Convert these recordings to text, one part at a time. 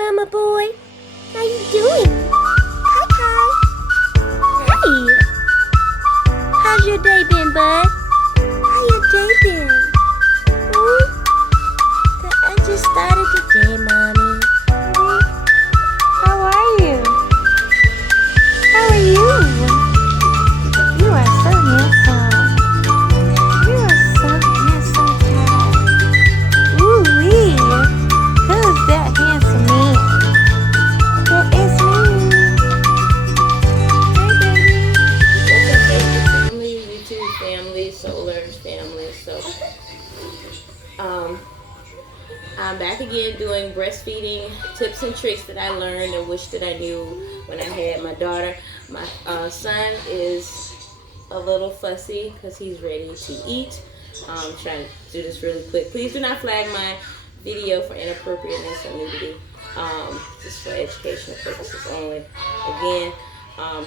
mama boy. How you doing? Hi, Kai. Hey. How's your day been, bud? How your day been? I just started the day, mommy. How are you? How are you? You are so handsome. You are so handsome, Kai. Ooh-wee. Who's that handsome man? That is me. Hi, baby. What's up, family, YouTube family, Soul Learners family. So, I'm back again doing breastfeeding tips and tricks that I learned and wish that I knew when I had my daughter. My son is a little fussy because he's ready to eat. I'm trying to do this really quick. Please do not flag my video for inappropriateness or nudity. Just for educational purposes only. Again,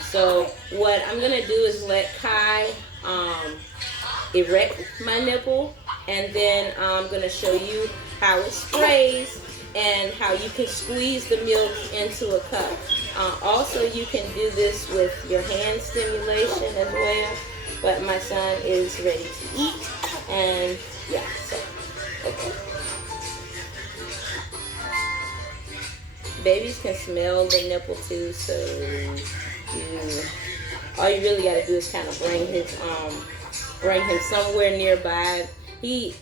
so what I'm gonna do is let Kai erect my nipple, and then I'm gonna show you how it sprays and how you can squeeze the milk into a cup. Also, you can do this with your hand stimulation as well, but my son is ready to eat, and yeah, so, okay. Babies can smell the nipple too, so all you really got to do is kind of bring him somewhere nearby. He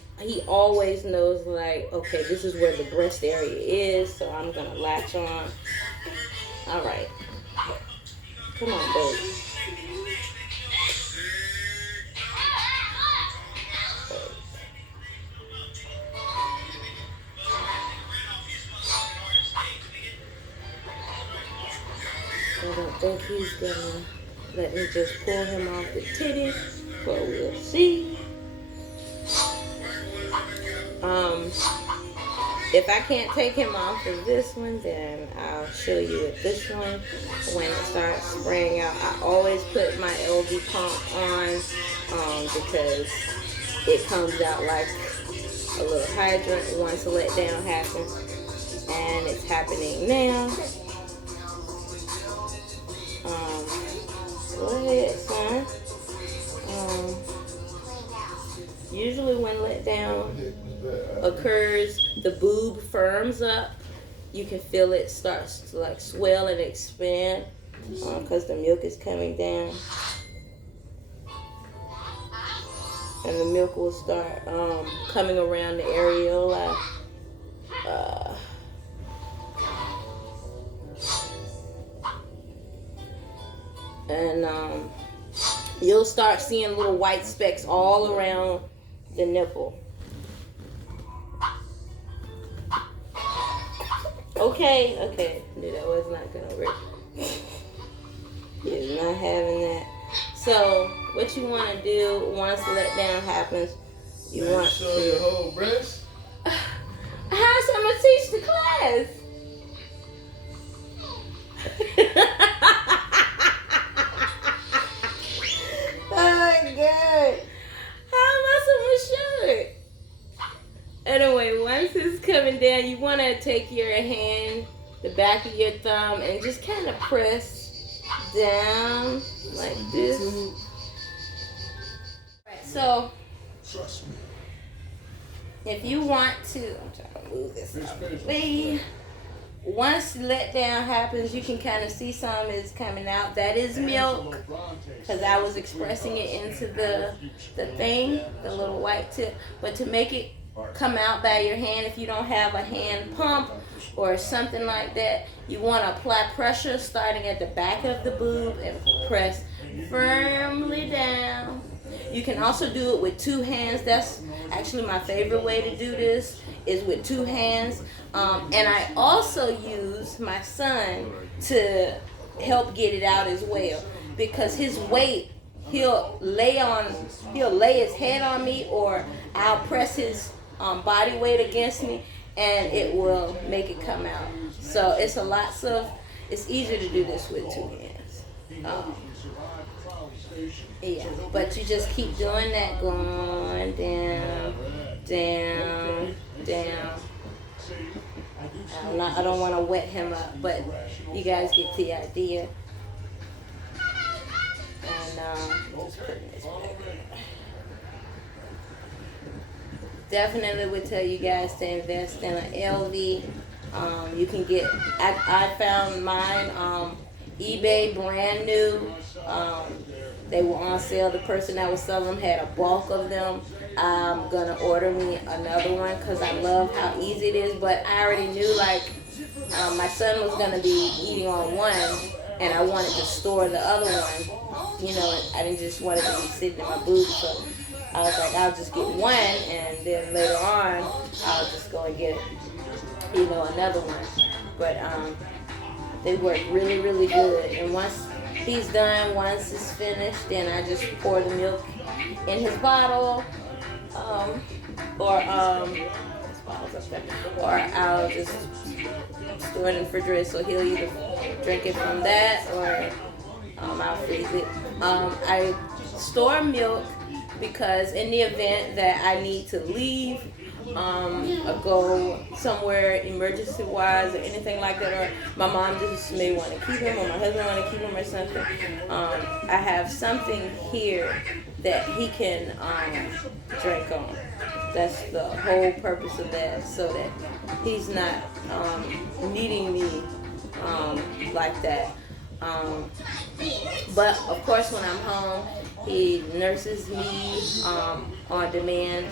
always knows, like, okay, this is where the breast area is, so I'm gonna latch on. All right, come on, baby. I don't think he's gonna let me just pull him off the titty, but we'll see. If I can't take him off of this one, then I'll show you with this one when it starts spraying out. I always put my LV pump on because it comes out like a little hydrant once the letdown happens, and it's happening now. Go ahead, son. Usually when letdown occurs, the boob firms up. You can feel it starts to like swell and expand because the milk is coming down. And the milk will start coming around the areola. And you'll start seeing little white specks all around the nipple. Okay. Knew that was not gonna work. He's not having that. So what you want to do once the letdown happens, you want to show your whole breast. How's I'm gonna teach the class? Oh my God! How am I supposed to show it? Anyway, once it's coming down, you want to take your hand, the back of your thumb, and just kind of press down like this. Right, so, if you want to, I'm trying to move this out of the way. Once the letdown happens, you can kind of see some is coming out. That is milk, because I was expressing it into the thing, the little white tip. But to make it come out by your hand, if you don't have a hand pump or something like that, you want to apply pressure starting at the back of the boob and press firmly down. You can also do it with two hands. That's actually my favorite way to do this, is with two hands. And I also use my son to help get it out as well, because his weight, he'll lay his head on me, or I'll press his body weight against me, and it will make it come out. So it's easier to do this with two hands. Yeah, but you just keep doing that, going down, down, down. I don't want to wet him up, but you guys get the idea. And just putting this back. Definitely would tell you guys to invest in an LV. You can get, I found mine eBay brand new. They were on sale. The person that was selling them had a bulk of them. I'm gonna order me another one because I love how easy it is. But I already knew, like, my son was gonna be eating on one, and I wanted to store the other one. You know, I didn't just want it to be sitting in my boob. So I was like, I'll just get one, and then later on, I'll just go and get, you know, another one. But they work really, really good. And once he's done, once it's finished, then I just pour the milk in his bottle, or I'll just store it in the refrigerator, so he'll either drink it from that or I'll freeze it. I store milk because in the event that I need to leave, or go somewhere emergency wise or anything like that, or my mom just may want to keep him, or my husband want to keep him or something, I have something here that he can drink on. That's the whole purpose of that, so that he's not needing me like that. But of course, when I'm home, he nurses me on demand.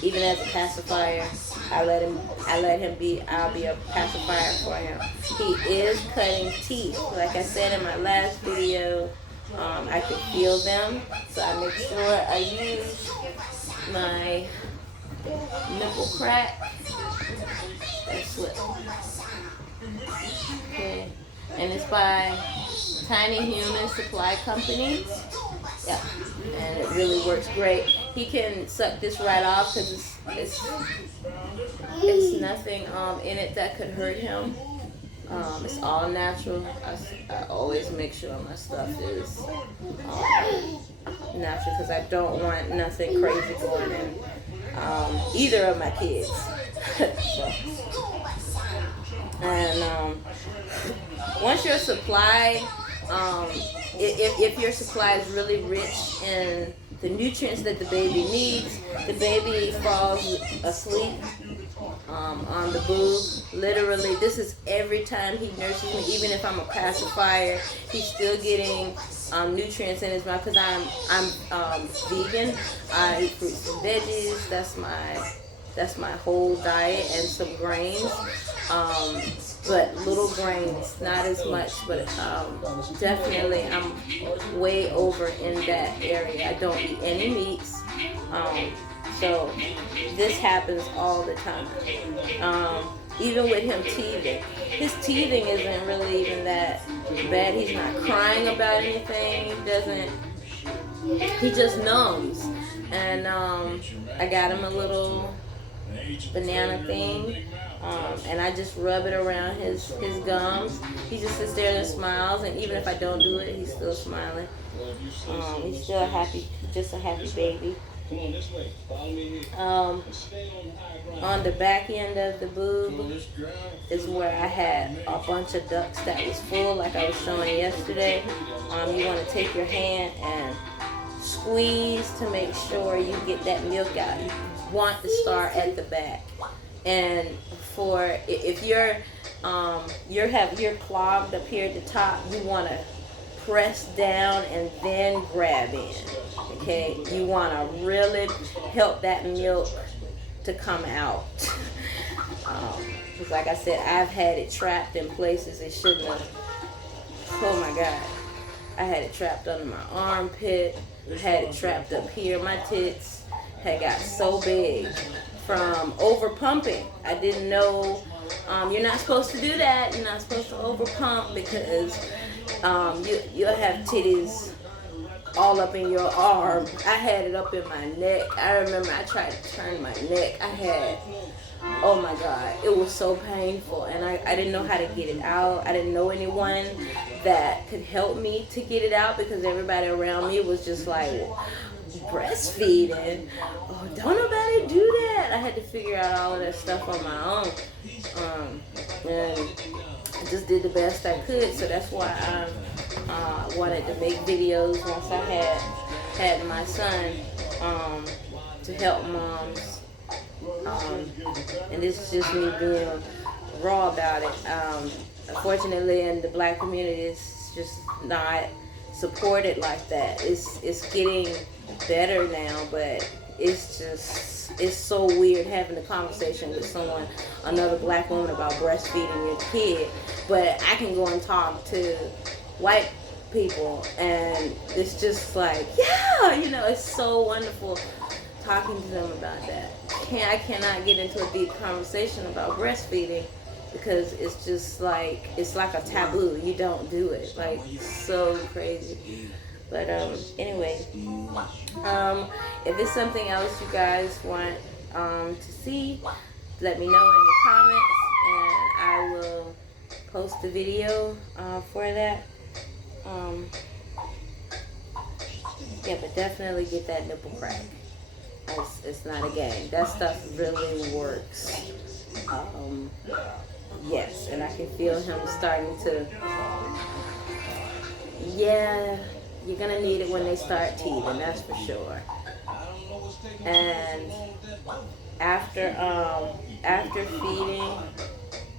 Even as a pacifier, I'll be a pacifier for him. He is cutting teeth. Like I said in my last video, I can feel them, so I make sure I use my nipple crack. That's what. Okay, and it's by Tiny Human Supply Company. Yeah, and it really works great. He can suck this right off because it's nothing in it that could hurt him. It's all natural. I always make sure my stuff is natural because I don't want nothing crazy going in either of my kids. So, and once your supply, if your supply is really rich in the nutrients that the baby needs, the baby falls asleep on the boob. Literally, this is every time he nurses me. Even if I'm a pacifier, he's still getting nutrients in his mouth because I'm vegan. I eat fruits and veggies. That's my whole diet, and some grains. But little grains, not as much, but definitely I'm way over in that area. I don't eat any meats. So this happens all the time. Even with him teething. His teething isn't really even that bad. He's not crying about anything. He just numbs. And I got him a little banana thing. And I just rub it around his gums. He just sits there and smiles, and even if I don't do it, he's still smiling. He's still just a happy baby. On the back end of the boob is where I had a bunch of ducts that was full, like I was showing yesterday. You want to take your hand and squeeze to make sure you get that milk out. You want to start at the back. And if you're clogged up here at the top, you want to press down and then grab in. Okay, you want to really help that milk to come out. Because like I said, I've had it trapped in places it shouldn't have. Oh my God, I had it trapped under my armpit. I had it trapped up here. My tits had got so big from over pumping. I didn't know you're not supposed to do that. You're not supposed to over pump because you'll have titties all up in your arm. I had it up in my neck. I remember I tried to turn my neck. Oh my God, it was so painful, and I didn't know how to get it out. I didn't know anyone that could help me to get it out because everybody around me was just like, breastfeeding. Oh, don't nobody do that. I had to figure out all of that stuff on my own. And I just did the best I could. So that's why I wanted to make videos once I had my son, to help moms. And this is just me being raw about it. Unfortunately, in the black community, it's just not supported like that. It's getting better now, but it's so weird having a conversation with someone, another black woman, about breastfeeding your kid. But I can go and talk to white people, and it's just like, yeah, it's so wonderful talking to them about that. I cannot get into a deep conversation about breastfeeding because it's just like, it's like a taboo. You don't do it. Like, so crazy. But anyway, if it's something else you guys want to see, let me know in the comments, and I will post the video for that. Yeah, but definitely get that nipple crack. It's not a game. That stuff really works. Yes, and I can feel him starting to. Yeah, you're gonna need it when they start teething. That's for sure. And after feeding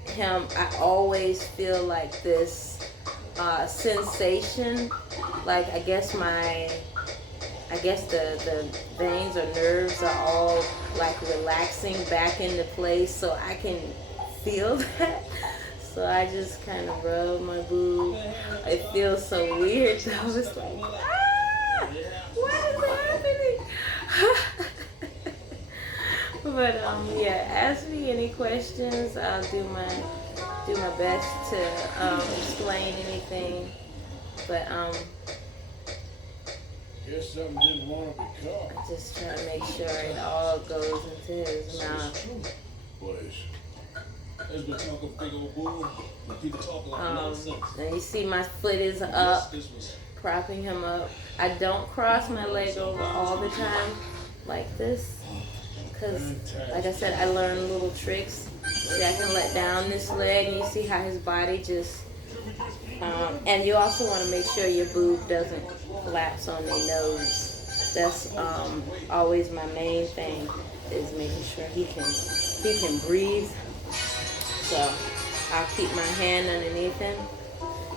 him, I always feel like this sensation. Like I guess the veins or nerves are all like relaxing back into place, so I can feel that. So I just kind of rub my boob. It feels so weird. So I was like, what is happening? But yeah, ask me any questions. I'll do my best to explain anything. But Guess something didn't want to be caught. I just try to make sure it all goes into his mouth. And you see my foot is up, propping him up. I don't cross my leg over all the time like this, because like I said, I learned little tricks. See, I can let down this leg, and you see how his body just and you also want to make sure your boob doesn't collapse on their nose. That's always my main thing, is making sure he can breathe. So I'll keep my hand underneath him,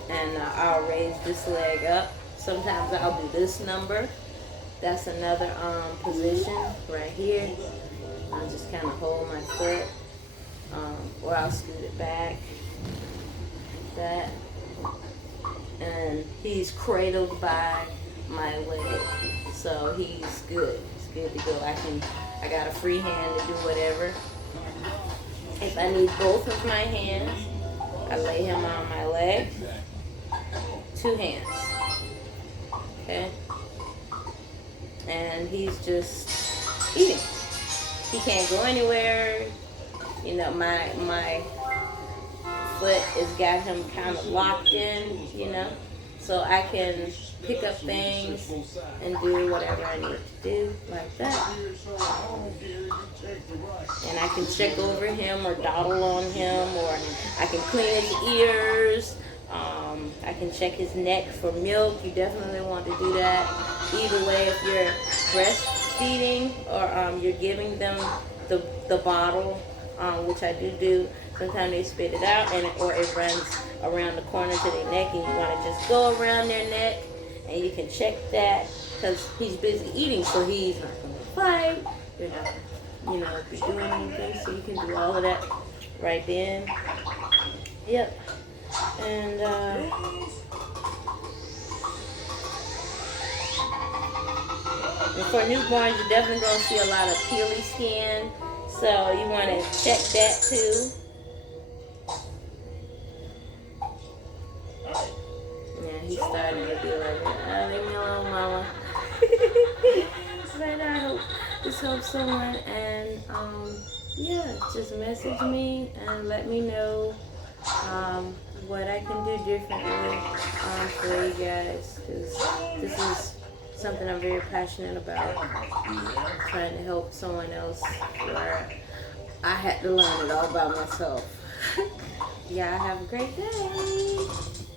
and I'll raise this leg up. Sometimes I'll do this number. That's another position right here. I'll just kind of hold my foot, or I'll scoot it back like that. And he's cradled by my leg, so he's good. He's good to go. I got a free hand to do whatever. If I need both of my hands, I lay him on my leg. 2 hands. Okay? And he's just eating. He can't go anywhere. My foot has got him kind of locked in, so I can pick up things and do whatever I need to do, like that. And I can check over him or dawdle on him, or I can clean his ears. I can check his neck for milk. You definitely want to do that. Either way, if you're breastfeeding or you're giving them the bottle, which I do. Sometimes they spit it out, or it runs around the corner to their neck, and you want to just go around their neck, and you can check that, because he's busy eating, so he's not going to fight. You're not, be doing anything, so you can do all of that right then. Yep. And for newborns, you're definitely going to see a lot of peely skin, so you want to check that too. Yeah, he's starting to be like, leave me alone, mama. But I just hope someone, and yeah, just message me and let me know what I can do differently for you guys, because this is something I'm very passionate about. Trying to help someone else where I had to learn it all by myself. Y'all have a great day.